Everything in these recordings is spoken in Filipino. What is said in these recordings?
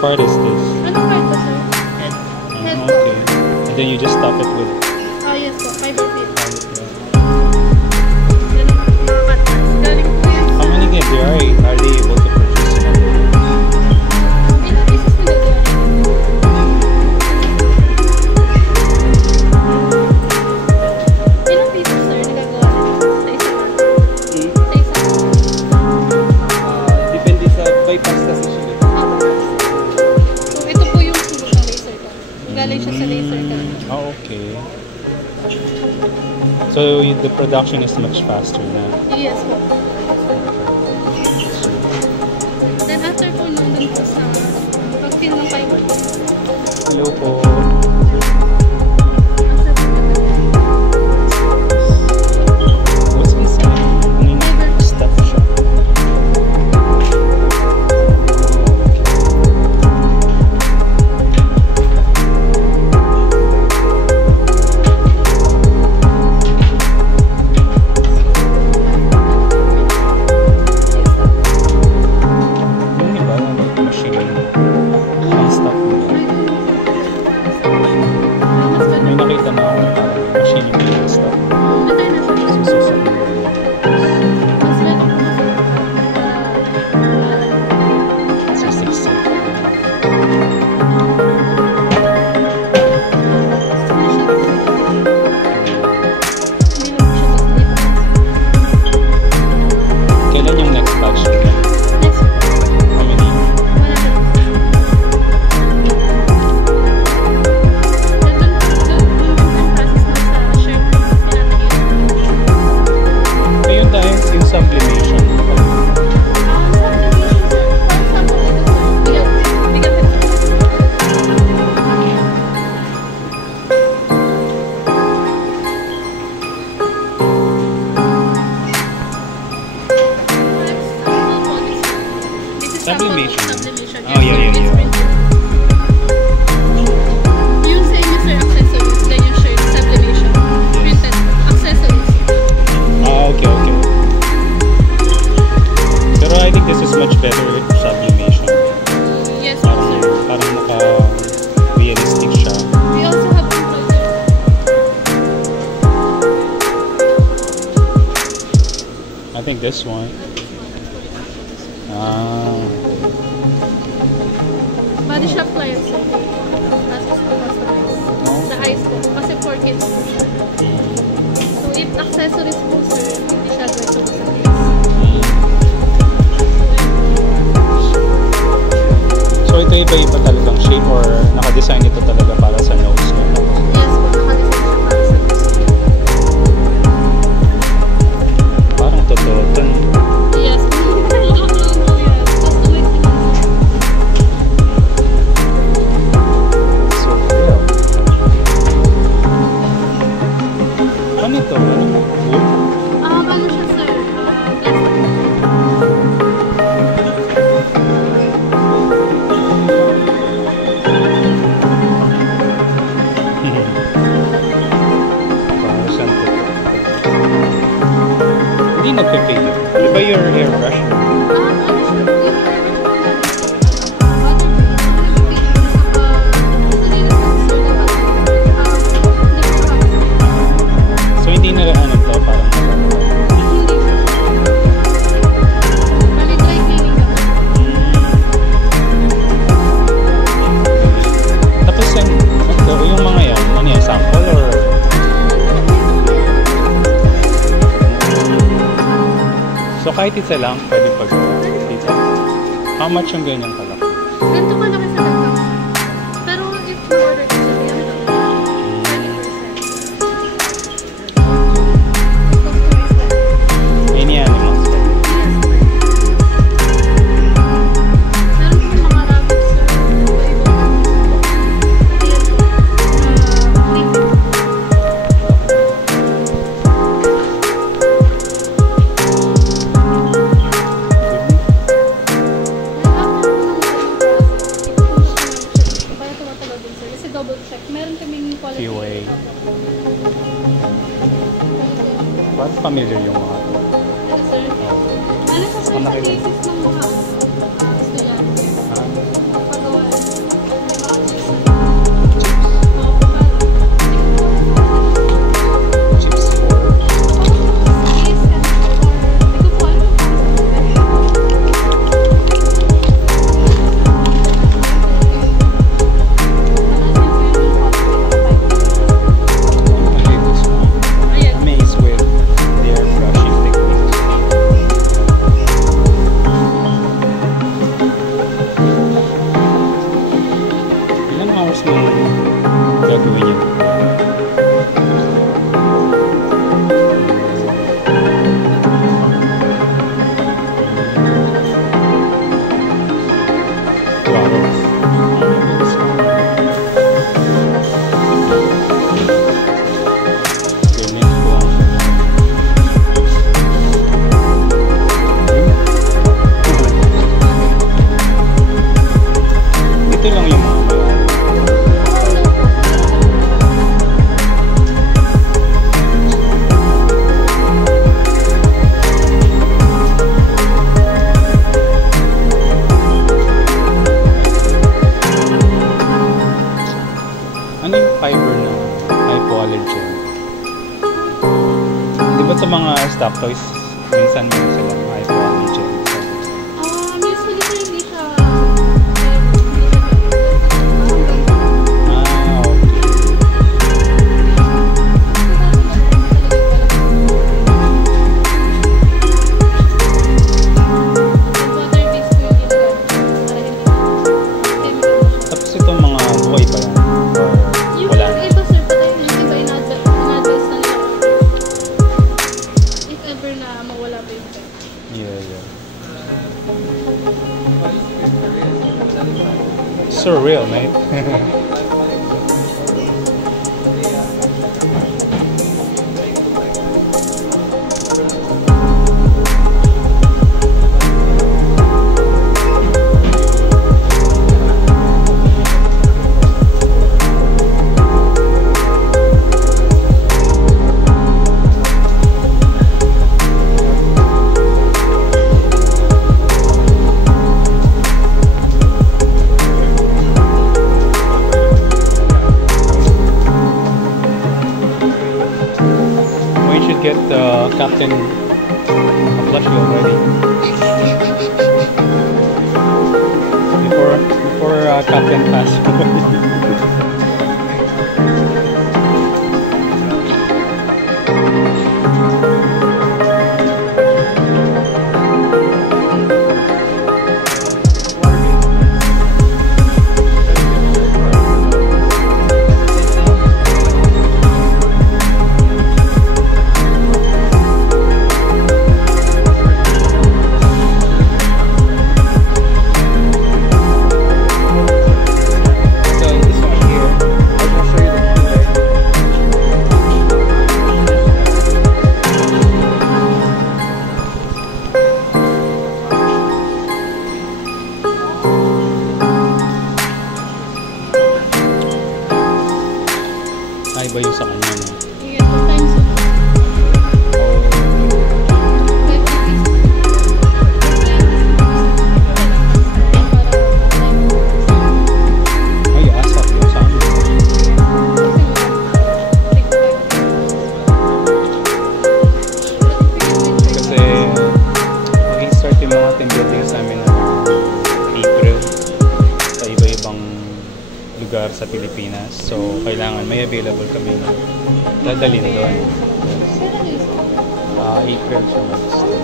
part is this? Ano part to, sir? Head to. Okay. And then you just stop it with... Oh, yes po. Fiber feet. How many kids are they able to purchase? Ilang pieces na gagawin? Ilang pieces, sir, nagagawa sa isang month? Sa isang month? Depende sa bypass kasi siya. So, ito po yung sulok ng laser gun. Galing siya sa laser gun. Oh, okay. So the production is much faster now. Yes po. Then after po nung dun po sa pag-fill ng fiber. Hello po. What's inside? Stuff siya. Yung iba, machine. Ang stuff nila. May nakita na ako parang machine yung mga stuff. Susunod. Kailan yung next batch nila? How many? Ayun tayo yung sublimation. Sublimation. Oh, yeah. Yung sa inyo, sir, accessories. Then yung shirt, sublimation. Printed accessories. Ah, okay. Pero I think this is much better with sublimation. Yes, sir. Parang naka-realistic siya. We also have composer. I think this one. Body shop pliers, sir. Tapos po customize. Sa eyes po. Kasi for kids po siya. So, if accessories po, sir, hindi siya aggressive sa kids. So ito iba-iba talagang shape or naka-design ito talaga para sa nose niya? Yes po, nakadesign siya para sa kids. Parang totoo. Yes. So real. Ano ito? Wood? Ano siya, sir? Plastic. Parang siyang totoo. Hindi nagpe-fade. Di ba your airbrush? So hindi na ano to, parang tapos yung mga yan, ano yan, sample or so kahit isa lang, pwede pag-dito. How much yung ganyan kalaki? Ganito ka lang sa laptop. Pero if you order it sa yan, 20%. Any animals? Meron po mga rabbits, sir. Double check. Meron kaming quality. QA. Parang familiar yung mga ito. Ano, sir? Ano sa special cases ng mga estudyante? Pagawa 2 hours. Ito lang yung mga ano yung fiber na hypoallergen? Di ba sa mga stock toys, minsan meron silang hypoallergen? Usually sir, hindi siya tapos itong mga buhay pa yan? yung Wala na? iba sir, patay yung iba in-advise na nila. If ever na mawala pa yung pet. Yeah. Surreal, mate. We should get Captain a plushie already. Before Captain passes away. Iba yung sa kanya, no? Yeah, 2 times a month. Ay, asap yung sa amin. Kasi mag-start yung mga team buildings namin na April sa iba-ibang lugar sa Pilipinas. So, kailangan may available kami na dadalhin doon. April siya mag-start.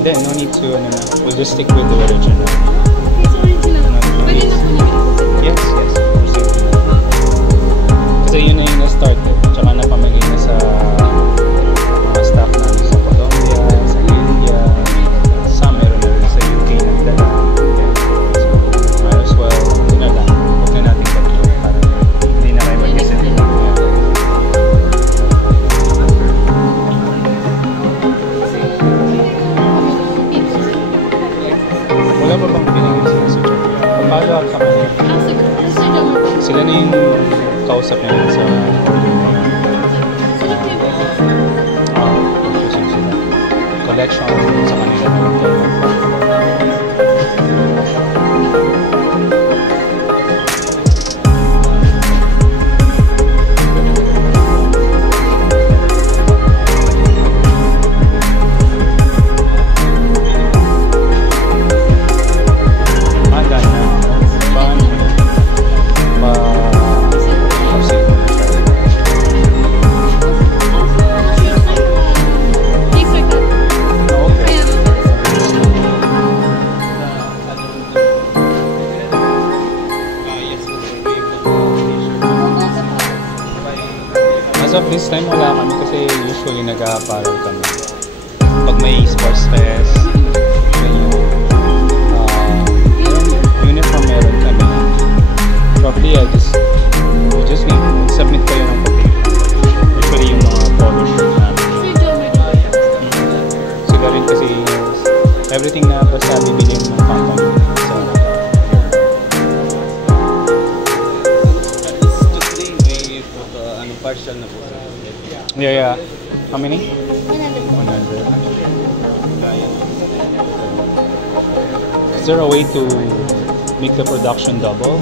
Then, no need to, we'll just stick with the original. It's original. Pwede na po nila. Yes. Proceed. Kasi yun na yung na-start eh. Tsaka napamigay na sa mga staff namin sa Colombia, sa India, some meron na rin sa UK nagdala. So, might as well, yun na lang. Huwag na natin gawin para hindi na kayo mag-isip. Wala pa bang pinigil sila sa Japan? Paano ka kanila? Sila na yung kausap nila sa sila. Collection sa kanila. As of this time, wala kami kasi usually nag-a-apparel kami. Pag may sports fest, yeah, you just need submit kayo ng copy. Usually yung mga photo shoot namin. Sir John, may dito. Sila rin kasi everything na basta bibilin ng company. So, today may partial na po. yeah. How many? 100 po. 100. Is there a way to make the production double?